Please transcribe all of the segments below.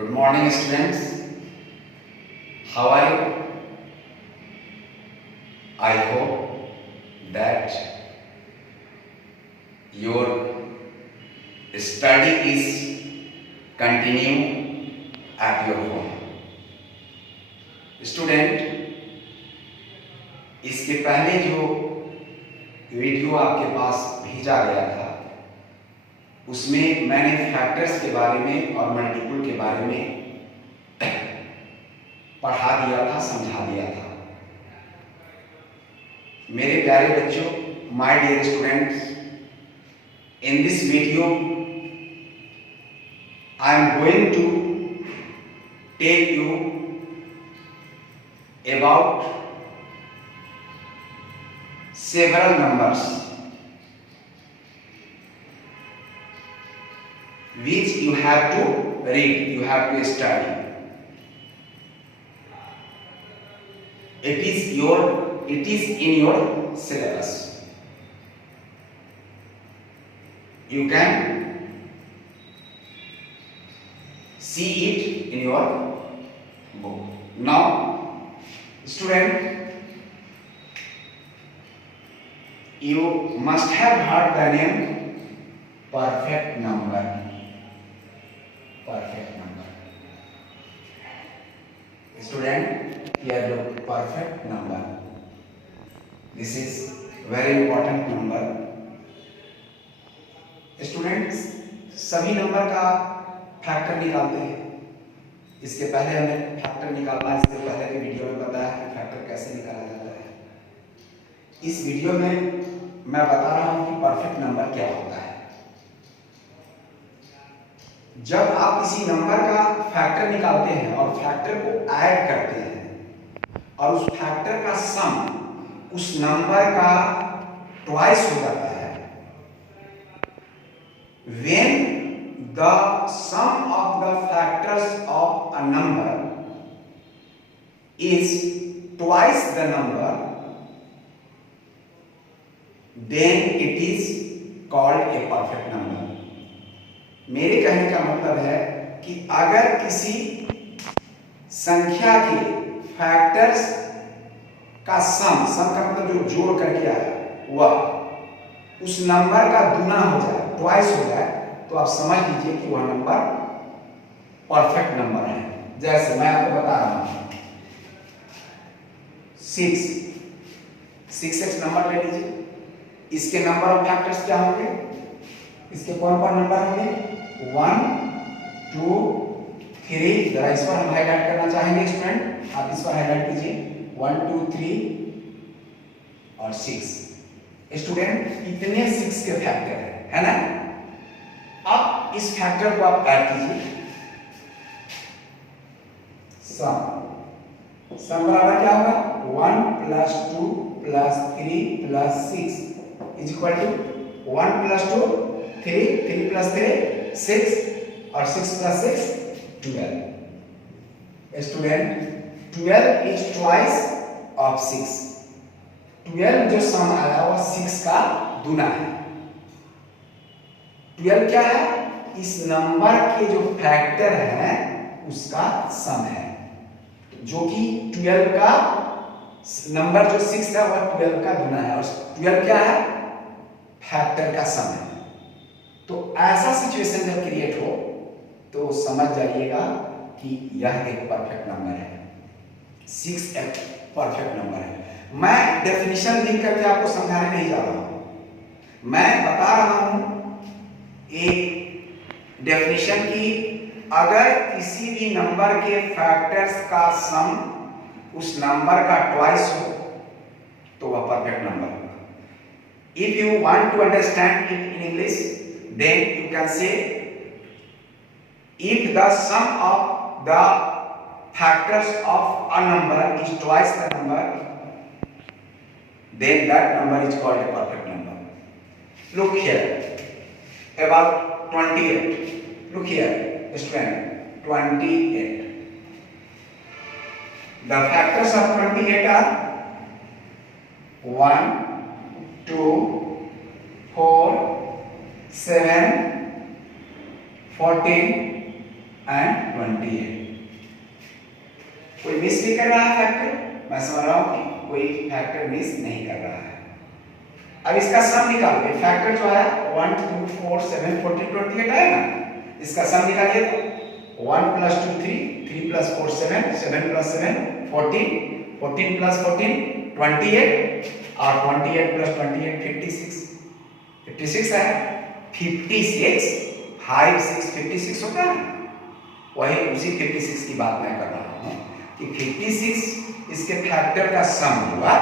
Good morning, students. How are you? I hope that your study is continue at your home. Student, इसके पहले जो वीडियो आपके पास भेजा गया था उसमें मैंने फैक्टर्स के बारे में और मल्टीपल के बारे में पढ़ा दिया था, समझा दिया था। मेरे प्यारे बच्चों, my dear students, in this video I am going to take you about several numbers which you have to read, you have to study. It is in your syllabus. You can see it in your book. Now, student, you must have heard the name perfect number. Perfect number. Student, here look, perfect number. This is very important number. Students, सभी नंबर का फैक्टर निकालते हैं। इसके पहले हमें फैक्टर निकालना, इससे पहले के वीडियो में बताया कि फैक्टर कैसे निकाला जाता है। इस वीडियो में मैं बता रहा हूं कि परफेक्ट नंबर क्या होता है। जब आप किसी नंबर का फैक्टर निकालते हैं और फैक्टर को ऐड करते हैं और उस फैक्टर का सम उस नंबर का ट्वाइस हो जाता है, when the sum of the factors of a number is twice the number, then it is called a perfect number. मेरे कहने का मतलब है कि अगर किसी संख्या के फैक्टर्स का सम का मतलब जो जोड़ करके आया वह उस नंबर का दुना हो जाए, ट्वाइस हो जाए, तो आप समझ लीजिए कि वह नंबर परफेक्ट नंबर है। जैसे मैं आपको बता रहा हूं 6x नंबर ले लीजिए। इसके नंबर ऑफ फैक्टर्स क्या होंगे? इसके कौन नंबर होंगे? 1 2 3। जरा इस पर हम हाईलाइट करना चाहेंगे स्टूडेंट, आप इस पर हाईलाइट कीजिए। 1 2 3 और 6। स्टूडेंट, इतने 6 के फैक्टर है ना? अब इस फैक्टर को आप ऐड कीजिए। सम बराबर क्या होगा? 1 + 2 + 3 + 6 is equal to 1 + 2 3 3 + 3 6 और 6 + 6 12। स्टूडेंट, 12 is twice of 6। 12 जो सम आया वह 6 का दुना है। 12 क्या है? इस नंबर के जो फैक्टर है उसका सम है, जो कि 12 का नंबर जो 6 है वह 12 का गुना है और 12 क्या है? फैक्टर का सम है। तो ऐसा सिचुएशन जब क्रिएट हो तो समझ जाइएगा कि यह एक परफेक्ट नंबर है। 6 एक परफेक्ट नंबर है। मैं डेफिनेशन लिख करके आपको समझाने नहीं जा रहा हूं, मैं बता रहा हूं एक डेफिनेशन की अगर किसी भी नंबर के फैक्टर्स का सम उस नंबर का ट्वाइस हो तो वह परफेक्ट नंबर होगा। If you want to understand it in English, then you can say if the sum of the factors of a number is twice the number, then that number is called a perfect number. Look here, about 28. Look here, student, 28. The factors of 28 are 1 2 4 7 14 एंड 28। कोई मिस भी कर रहा है फैक्टर? मैं समझ रहा हूं कि कोई फैक्टर मिस नहीं कर रहा है। अब इसका सम निकालोगे, फैक्टर जो है 1 2 4 7 14 28 आएगा। इसका सम निकालिए तो 1 + 2 3 3 + 4 7 7 + 7 14 14 + 14 28 और 28 + 28 56 56 है। 56 5 6 56 होता है। वही उसी 56 की बात मैं कर रहा हूं कि 56 इसके फैक्टर का सम हुआ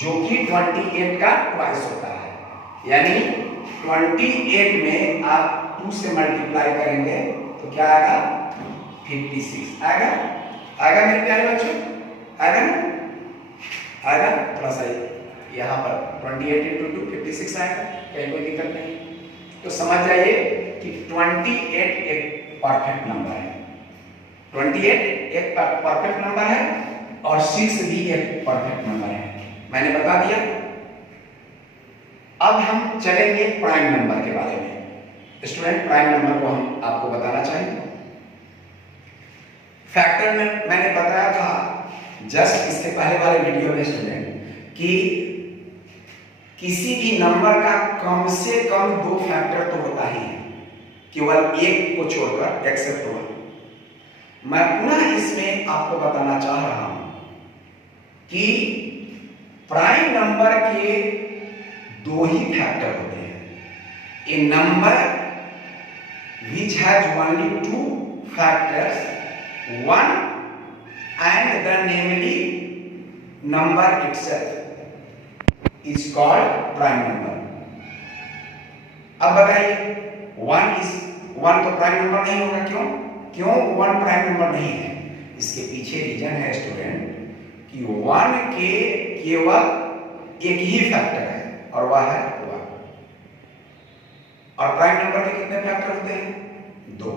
जो कि 28 का ट्वाइस होता है। यानी 28 में आप 2 से मल्टीप्लाई करेंगे तो क्या आएगा? 56 आएगा। आएगा मेरे प्यारे बच्चों? आएगा ना? आएगा। थोड़ा सा यहाँ पर 28 × 2 56 आएगा। कहीं कोई दिक्कत नहीं। तो समझ जाइए कि 28 एक परफेक्ट नंबर है। 28 एक परफेक्ट नंबर है और 6 भी एक परफेक्ट नंबर है। मैंने बता दिया। अब हम चलेंगे प्राइम नंबर के बारे में। स्टूडेंट, प्राइम नंबर को हम आपको बताना चाहेंगे। फैक्टर में मैंने बताया था जस्ट इसके पहले वाले वीडियो में स्टूडेंट कि किसी भी नंबर का कम से कम 2 फैक्टर तो होता ही है, केवल एक को छोड़कर, एक्सेप्ट 1। मैं पुनः इसमें आपको बताना चाह रहा हूं कि प्राइम नंबर के 2 ही फैक्टर होते हैं। ए number which has only 2 factors, one and the namely number itself is called prime number. अब बताइए 1 तो प्राइम नंबर नहीं होगा। क्यों 1 प्राइम नंबर नहीं है? इसके पीछे रीजन है स्टूडेंट कि 1 के केवल एक ही फैक्टर है और वह है 1। और प्राइम नंबर के कितने फैक्टर होते हैं? 2।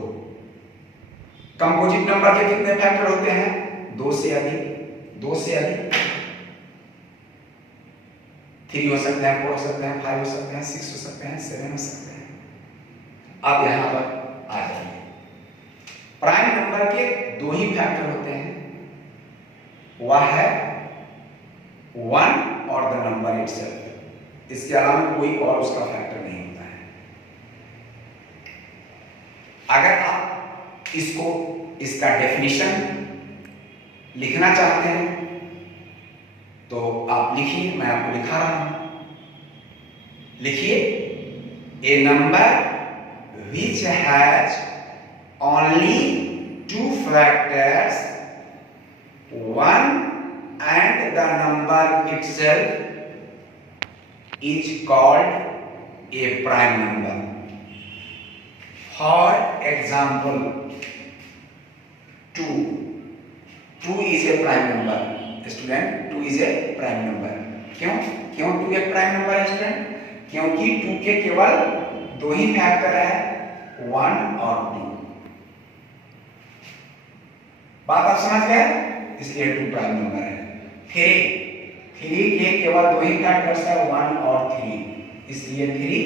कंपोजिट नंबर के कितने फैक्टर होते हैं? 2 से अधिक। 3 हो सकते हैं, 4 हो सकते हैं, 5 हो सकते हैं, 6 हो सकते हैं, 7 हो सकते हैं। अब यहां पर आ जाइए। प्राइम नंबर के 2 ही फैक्टर होते हैं, वह है 1 और द नंबर इटसेल्फ। इसके अलावा कोई और उसका फैक्टर नहीं होता है। अगर आप इसका डेफिनेशन लिखना चाहते हैं तो आप लिखिए, मैं आपको लिखा रहा हूं। लिखिए, ए नंबर which has only 2 factors, 1 and the number itself is called a prime number. For example, 2 is a prime number. Student, 2 is a prime number. क्यों 2 एक प्राइम नंबर है स्टूडेंट? क्योंकि 2 के केवल 2 ही फैक्टर है, 1 और 2। बात आप समझ गए? इसलिए 2 प्राइम नंबर है। 3 के केवल 2 ही फैक्टर्स है, 1 और 3, इसलिए 3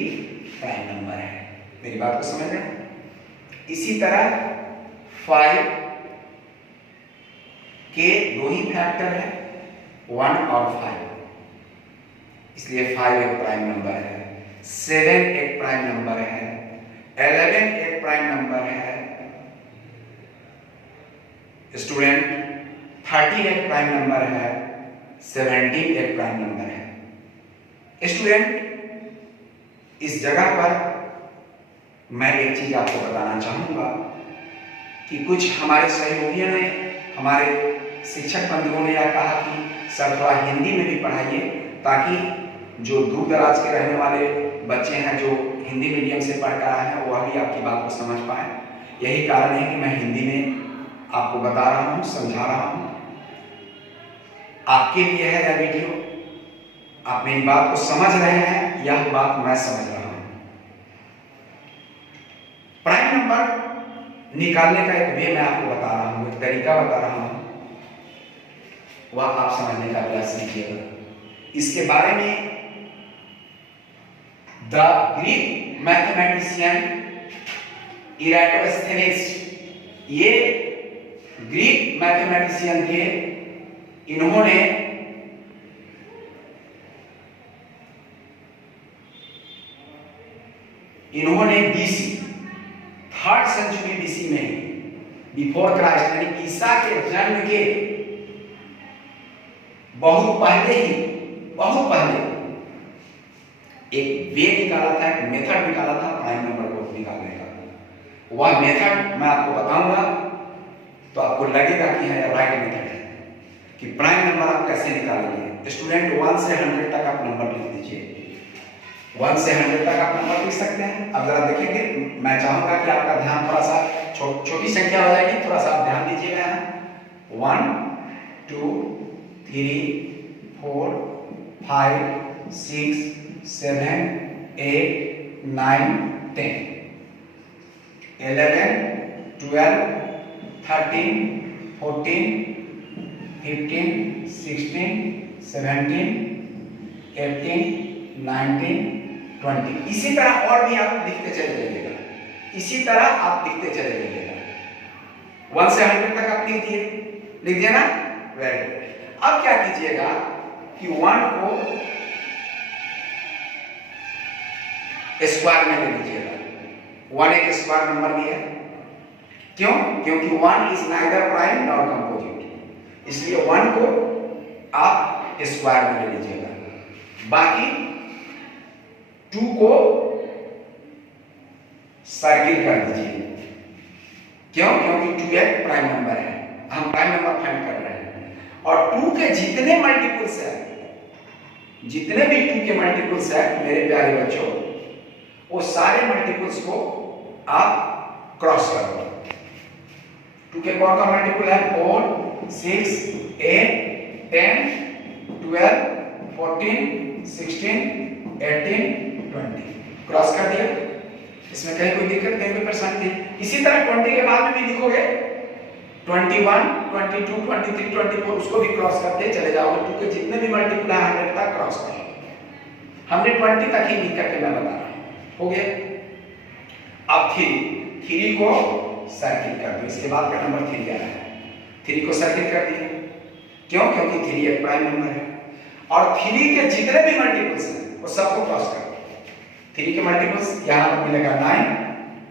प्राइम नंबर है। मेरी बात को समझ रहे हैं? इसी तरह 5 के 2 ही फैक्टर है, 1 और 5, इसलिए 5 एक प्राइम नंबर है। 7 एक प्राइम नंबर है। 11 एक प्राइम नंबर है स्टूडेंट। 13 एक प्राइम नंबर है। 17 एक प्राइम नंबर है स्टूडेंट। इस जगह पर मैं एक चीज आपको बताना चाहूंगा कि कुछ हमारे सहयोगियों ने, हमारे शिक्षक बंधुओं ने यह कहा कि सर थोड़ा हिंदी में भी पढ़ाइए, ताकि जो दूर दराज के रहने वाले बच्चे हैं जो हिंदी मीडियम से पढ़ कर आए हैं वह भी आपकी बात को समझ पाए। यही कारण है कि मैं हिंदी में आपको बता रहा हूँ, समझा रहा हूँ। आपके लिए है यह वीडियो। आप मेरी बात को समझ रहे हैं, यह बात मैं समझ रहा हूँ। प्राइम नंबर निकालने का एक वे मैं आपको बता रहा हूँ, एक तरीका बता रहा हूँ, वह आप समझने का प्रयास कीजिएगा। इसके बारे में द ग्रीक मैथमेटिशियन इराटोस्थेनेस ये ग्रीक मैथमेटिशियन थे, इन्होंने बीसी 3rd सेंचुरी बीसी में, बिफोर क्राइस्ट यानी ईसा के जन्म के बहुत पहले एक वे निकाला था, एक मेथड निकाला था प्राइम नंबर को निकालने का। वह मेथड मैं आपको बताऊंगा तो आपको लगेगा कि है राइट मेथड है कि प्राइम नंबर आप कैसे निकालेंगे। स्टूडेंट 1 से 100 तक आप नंबर लिख दीजिए, 1 से 100 तक आप नंबर लिख सकते हैं। अब जरा देखेंगे, मैं चाहूंगा कि आपका ध्यान थोड़ा सा छोटी संख्या हो जाएगी, थोड़ा सा आप ध्यान दीजिएगा यहाँ। 1 2 3 4 5 6 7 8 9 10 11 12 13 14 15 16 17 18 19 20। इसी तरह और भी आप लिखते चले जाइएगा, इसी तरह आप लिखते चले जाइएगा। 1 से 100 तक आप लिख दिए ना, वेरी गुड। अब क्या कीजिएगा कि 1 को स्क्वायर में ले लीजिएगा। 1 एक स्क्वायर नंबर भी है, क्यों? क्योंकि 1 is neither prime nor composite, इसलिए 1 को आप स्क्वायर में ले लीजिएगा। बाकी 2 को सर्किल कर दीजिए, क्यों? क्योंकि 2 एक प्राइम नंबर है, हम प्राइम नंबर फाइंड कर रहे हैं। और 2 के जितने मल्टीपल्स है, जितने भी 2 के मल्टीपल्स है मेरे प्यारे बच्चों, वो सारे मल्टीपल्स को आप क्रॉस कर दो। 2 के कौन का मल्टीपल है? 4 6 8 10 12 14 16 18 20। क्रॉस कर दिया, इसमें कहीं कोई दिक्कत, कहीं कोई परेशानी नहीं। इसी तरह 20 के बाद में भी लिखोगे 21 22 23 24, उसको भी क्रॉस करते चले जाओगे। 2 के जितने भी मल्टीपल है 100 तक क्रॉस करोगे। हमने 20 तक ही लिख करके मैं बता रहा हूं, हो गया। अब 3 को सर्किल कर दो, इसके बाद का नंबर 3 आ रहा है, 3 को सर्किल कर दिया, क्यों? क्योंकि 3 एक प्राइम नंबर है। और 3 के जितने भी मल्टीपल्स हैं वो सबको क्रॉस कर दो। 3 के मल्टीपल्स यहाँ पर मिलेगा 9,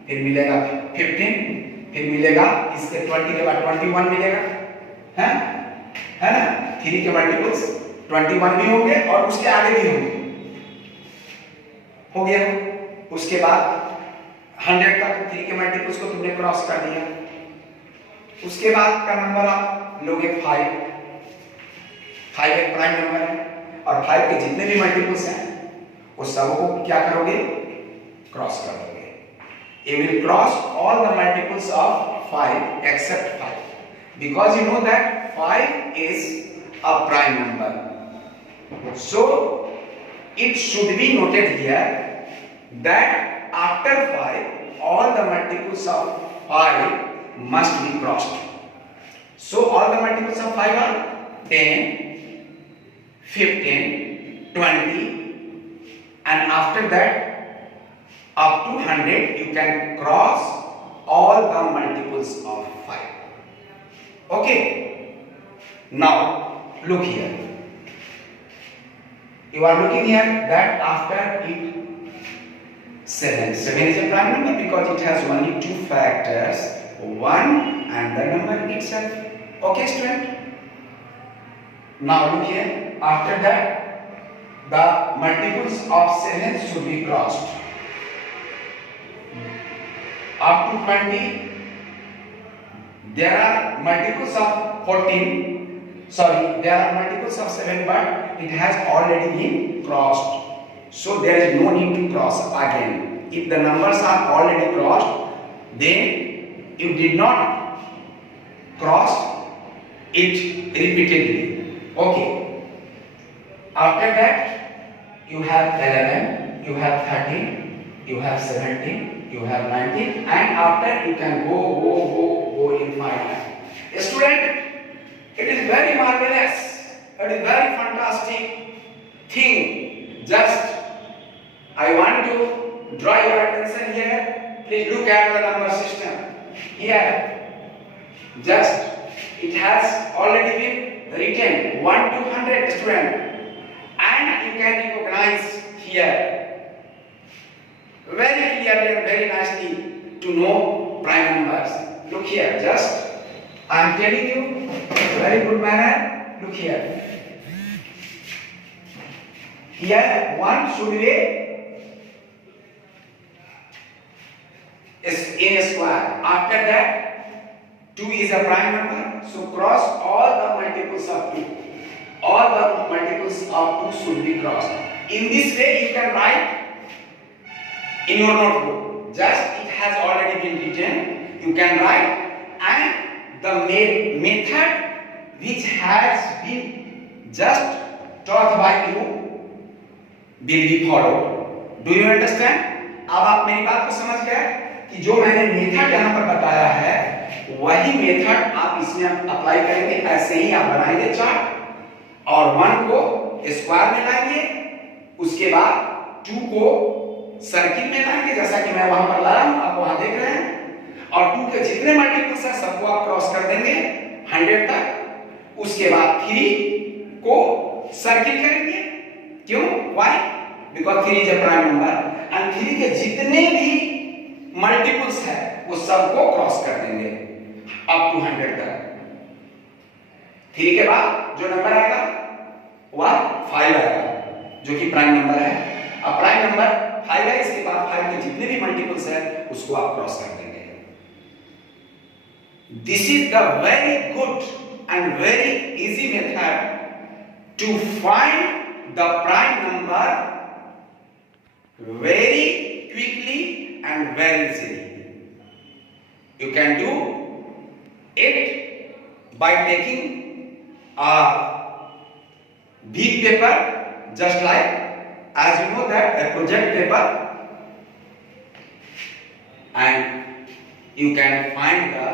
फिर मिलेगा 15, फिर मिलेगा इसके 20 के बाद 21 मिलेगा, है ना? 3 के मल्टीपल्स 21 भी होंगे और उसके आगे भी होंगे, हो गया। उसके बाद 100 तक 3 के मल्टीपल्स को तुमने क्रॉस कर दिया। उसके बाद का नंबर आप लोगे 5 एक प्राइम नंबर है, और 5 के जितने भी मल्टीपल्स हैं वो सबको क्या करोगे? क्रॉस कर दोगे। You will cross all the multiples of 5 except 5, because you know that 5 is a prime number. So it should be noted here that after 5 all the multiples of 5 must be crossed. So all the multiples of 5 are 10, 15, 20, and after that up to 100 you can cross all the multiples of 5. Okay, now look here, you are looking here that after it 7 is a prime number because it has only 2 factors, 1 and the number itself. Okay student, now look here, after that the multiples of 7 should be crossed. Up to 20 there are multiples of 14, sorry, there are multiples of 7, but it has already been crossed, so there is no need to cross again. If the numbers are already crossed, then you did not cross it repeatedly. Okay, after that you have 11, you have 13, you have 17, you have 19, and after you can go in 5. Student, it is very marvelous, it is very fantastic thing. Just I want to draw your attention here. Please look at the number system here. Just it has already been written 1 to 100 student, and you can recognize here very clearly and very nicely to know prime numbers. Look here, just I am telling you very good manner. Look here. Here 1 should be in a square. After that 2 is a prime number, so cross all the multiples of 2. All the multiples of 2 should be crossed. In this way you can write in your notebook. Just it has already been written. You can write, and the method which has been just taught by you will be followed. Do you understand? अब आप मेरी बात को समझ गए कि जो मैंने मेथड यहाँ पर बताया है वही मेथड आप इसमें अप्लाई करेंगे। ऐसे ही आप बनाएंगे चार्ट और 1 को स्क्वायर में लाएंगे, उसके बाद 2 को सर्किल में लाएंगे जैसा कि मैं वहां पर लाया हूं, आप वहां देख रहे हैं, और 2 के जितने मल्टीपल्स हैं सबको आप क्रॉस कर देंगे 100 तक। उसके बाद 3 को सर्किल करेंगे। क्यों? Why? Because 3 is a prime number, and 3 के जितने भी मल्टीपल्स है वो सबको क्रॉस कर देंगे अप टू 100 तक। 3 के बाद जो नंबर आएगा वह 5 आएगा जो कि प्राइम नंबर है। अब प्राइम नंबर 5 है, इसके बाद 5 के जितने भी मल्टीपल्स है उसको आप क्रॉस कर देंगे। This is the very good and very easy method to find the prime number very quickly and very easily. You can do it by taking a big paper, just like as you know that a project paper, and you can find the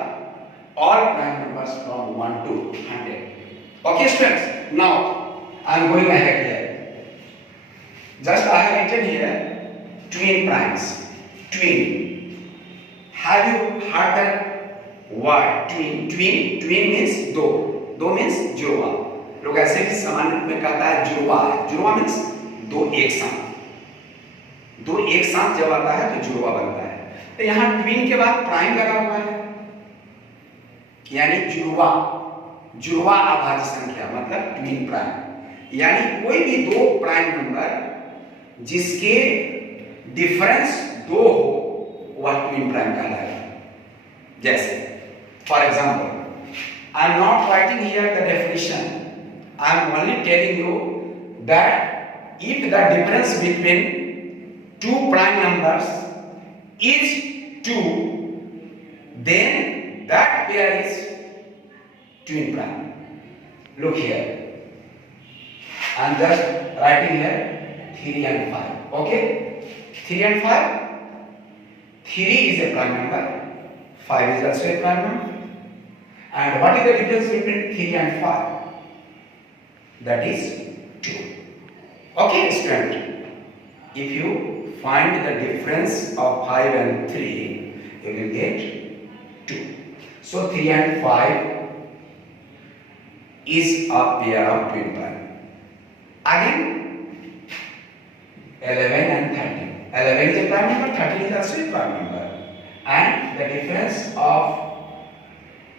all prime numbers from 1 to 100. Okay students, now I am going ahead here. Just I have written here twin primes. Twin. Have you heard that word twin? Twin means दो. दो means जुड़वा. लोग ऐसे भी सामान्य रूप में कहता है जुड़वा है. जुड़वा means दो एक साथ. दो एक साथ जब आता है तो जुड़वा बनता है. तो यहाँ twin के बाद प्राइम लगा हुआ है, यानी जुड़वा. जुड़वा अभाज्य संख्या मतलब ट्विन प्राइम, यानी कोई भी दो प्राइम नंबर जिसके डिफरेंस 2 हो वह ट्विन प्राइम कहलाएगा। जैसे for example I am not writing here the definition, I am only telling you that if the difference between 2 prime numbers is 2 then that pair is twin prime. Look here, I am just writing here 3 and 5. Okay, 3 and 5. 3 is a prime number, 5 is also a prime number. And what is the difference between 3 and 5? That is 2. Okay student, if you find the difference of 5 and 3 you will get 2. So 3 and 5 is a pair of twin prime. Again 11 and 13. 11 is a prime number, 13 is also a prime number. And the difference of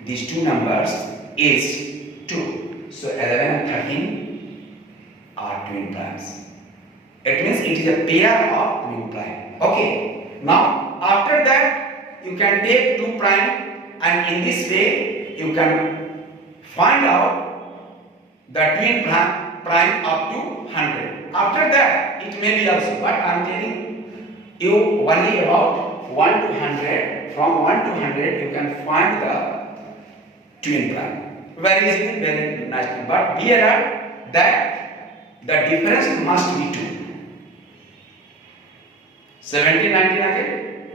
these two numbers is 2. So 11 and 13 are twin primes. It means it is a pair of twin prime. Okay. Now after that you can take 2 prime, and in this way you can find out the twin prime up to 100. After that it may be also, but I am telling you only about 1 to 100. From 1 to 100 you can find the twin prime very easily, very nicely, but be aware that the difference must be 2. 17 19 again,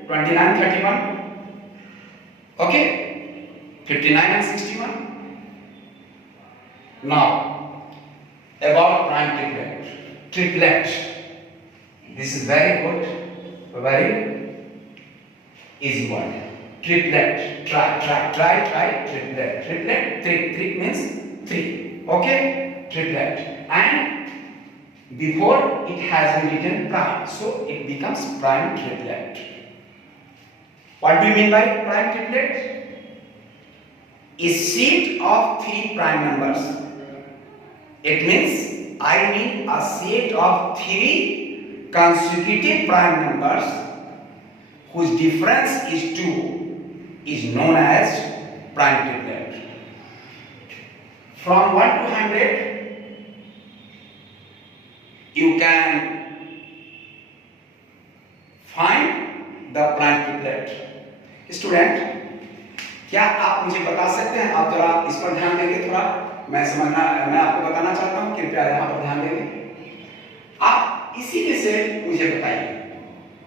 29 31. Okay, 59 and 61. Now about prime triplet. This is very good, very easy one. triplet. Try, triplet. Triplet, three means 3. Okay, triplet. And before it has been written prime, so it becomes prime triplet. What do you mean by prime triplet? A set of 3 prime numbers. It means I mean a set of 3 consecutive prime numbers whose difference is 2 is known as prime triplet. From 1 to 100, you can find the prime triplet. Student, क्या आप मुझे बता सकते हैं? आप जरा इस पर ध्यान देंगे थोड़ा, मैं आपको बताना चाहता हूं, कृपया यहाँ पर ध्यान देंगे। आप इसी में से मुझे बताइए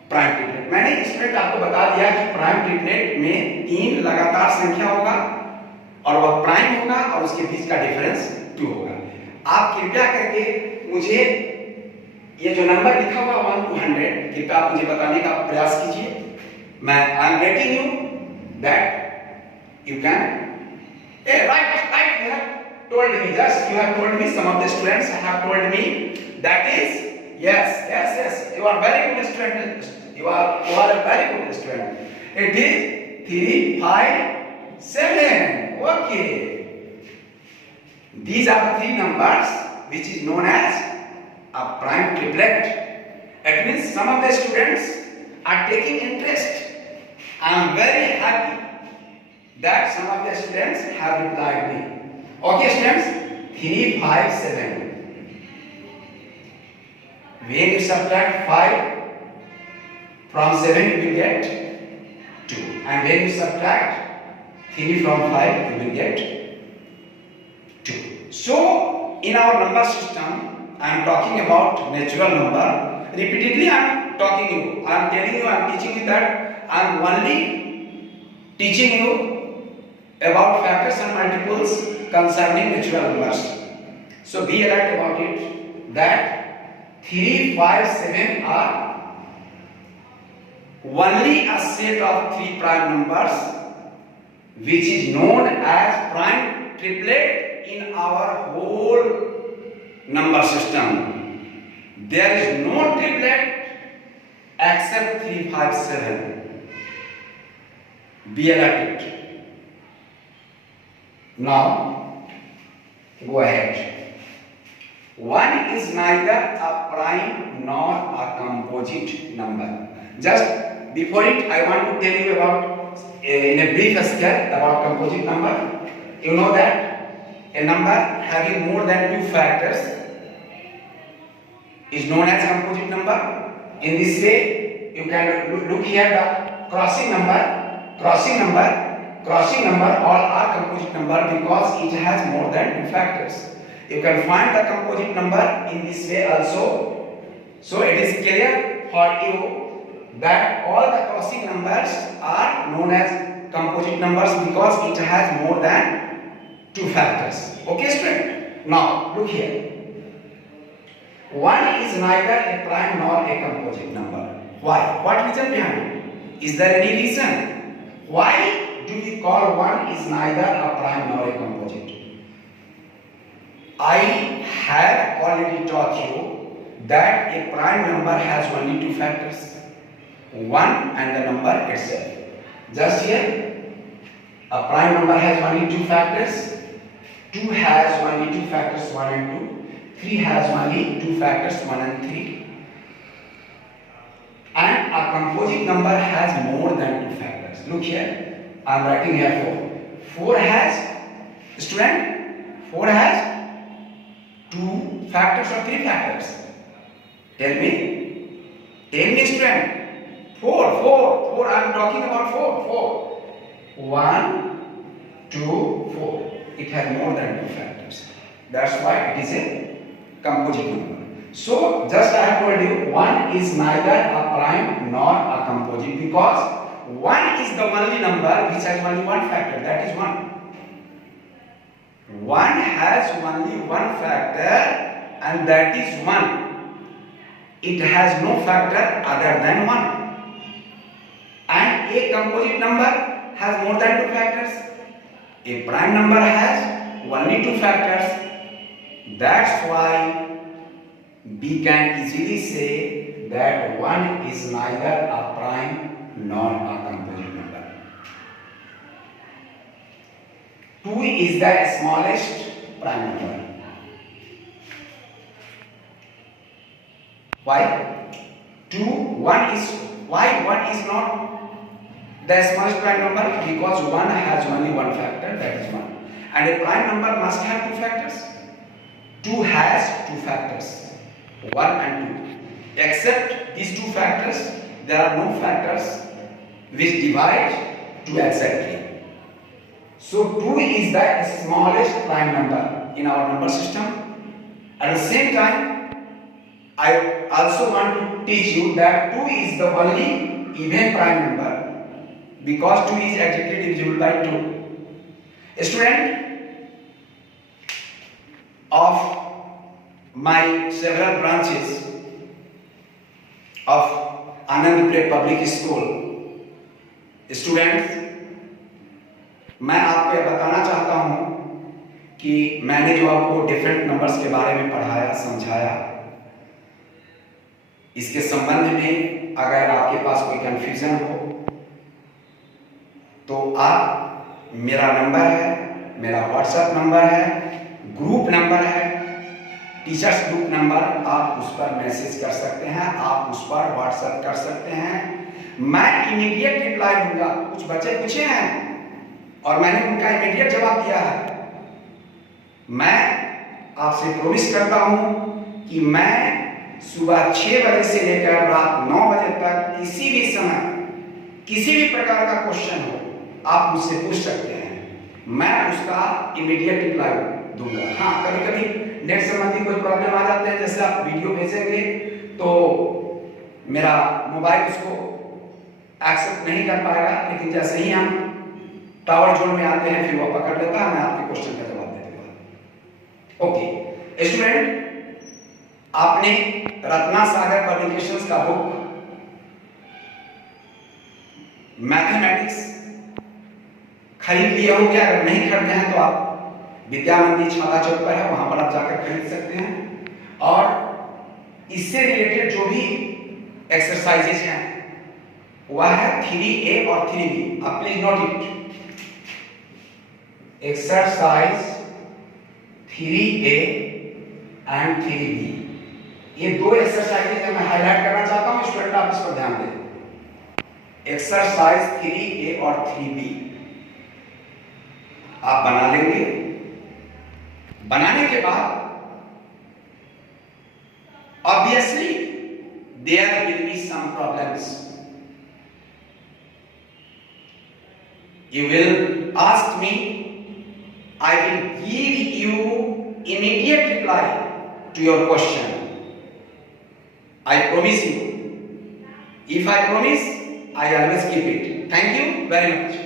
प्राइम ट्रिपलेट। मैंने स्टूडेंट आपको बता दिया कि प्राइम ट्रिपलेट में 3 लगातार संख्या होगा और वह प्राइम होगा और उसके बीच का डिफरेंस 2 होगा। आप कृपया करके मुझे ये जो नंबर लिखा हुआ 1 to 100, कृपया आप मुझे बताने का प्रयास कीजिए। मैं I am getting you that you can write you have told me, just you have told me, some of the students have told me that is yes you are very good student, you are a very good student. It is 3 5 7. Okay, these are the 3 numbers which is known as a prime triplet. It means some of the students are taking interest. I am very happy that some of the students have replied me. Okay students, 3 5 7. When you subtract 5 from 7, you will get 2. And when you subtract 3 from 5, you will get 2. So in our number system, I am talking about natural number. Repeatedly I am talking you, I am telling you, I am teaching you that I am only teaching you about factors and multiples concerning natural numbers. So be alert about it that 3 5 7 are only a set of 3 prime numbers which is known as prime triplet in our whole number system. There is no triplet except 3 5 7. Be alert. Now go ahead. 1 is neither a prime nor a composite number. Just before it, I want to tell you about in a brief scale about composite number. You know that a number having more than 2 factors is known as composite number. In this way, you can look here the crossing number, all are composite number because it has more than 2 factors. You can find the composite number in this way also. So it is clear for you that all the crossing numbers are known as composite numbers because it has more than 2 factors. Okay student? Now look here. 1 is neither a prime nor a composite number. Why? What reason behind it? Is there any reason? Why do we call 1 is neither a prime nor a composite? I have already taught you that a prime number has only 2 factors, 1 and the number itself. Just here, a prime number has only 2 factors, 2 has only 2 factors, 1 and 2, 3 has only 2 factors, 1 and 3, and a composite number has more than 2 factors. Look here, I am writing here 4. 4 has, student, 4 has 2 factors or 3 factors? Tell me student. 4, I am talking about 4. 1, 2, 4. It has more than 2 factors. That's why it is a composite number. So just I have told you 1 is neither a prime nor a composite because 1 is the only number which has only 1 factor, that is 1. 1 has only 1 factor and that is 1. It has no factor other than 1. And a composite number has more than 2 factors. A prime number has only 2 factors. That's why we can easily say that 1 is neither a prime nor a composite number. 2 is the smallest prime number. Why? 1 is not the smallest prime number? Because 1 has only 1 factor, that is 1. And a prime number must have 2 factors. 2 has 2 factors, 1 and 2. Except these 2 factors, there are no factors which divide 2 exactly. So 2 is the smallest prime number in our number system. At the same time, I also want to teach you that 2 is the only even prime number because 2 is exactly divisible by 2. A student of my several branches of Anandpur Public School, students, मैं आपको बताना चाहता हूं कि मैंने जो आपको different numbers के बारे में पढ़ाया समझाया, इसके संबंध में अगर आपके पास कोई कंफ्यूजन हो तो आप, मेरा नंबर है, मेरा व्हाट्सएप नंबर है, ग्रुप नंबर है, टीचर्स ग्रुप नंबर, आप उस पर मैसेज कर सकते हैं, आप उस पर व्हाट्सएप कर सकते हैं। मैं इमीडिएट रिप्लाई दूंगा। कुछ बच्चे पूछे हैं और मैंने उनका इमीडिएट जवाब दिया है। मैं आपसे प्रॉमिस करता हूं कि मैं सुबह 6 बजे से लेकर रात 9 बजे तक किसी भी समय किसी भी प्रकार का क्वेश्चन हो आप मुझसे पूछ सकते हैं, मैं उसका इमीडिएट रिप्लाई दूंगा। हाँ, कभी कभी नेट संबंधी कोई प्रॉब्लम आ जाते हैं, जैसे आप वीडियो भेजेंगे तो मेरा मोबाइल उसको एक्सेप्ट नहीं कर पाएगा, लेकिन जैसे ही हम टावर जोन में आते हैं फिर वो पकड़ लेता है, मैं आपके क्वेश्चन का जवाब दे दूंगा। ओके स्टूडेंट, आपने रत्ना सागर पब्लिकेशंस का बुक मैथमेटिक्स खरीद लिए होंगे। अगर नहीं खरीदे हैं तो आप विद्या मंदिर छाता चौक पर है, वहां पर आप जाकर खरीद सकते हैं। और इससे रिलेटेड जो भी एक्सरसाइजेज हैं वह है 3A और 3B। आप please note it, exercise 3A and 3B। ये 2 एक्सरसाइजेज मैं हाईलाइट करना चाहता हूं, स्टूडेंट आप इस पर ध्यान दें। एक्सरसाइज 3A और 3B आप बना लेंगे। बनाने के बाद obviously there will be some problems. You will ask me, I will give you immediate reply to your question. I promise you. If I promise, I always keep it. Thank you very much.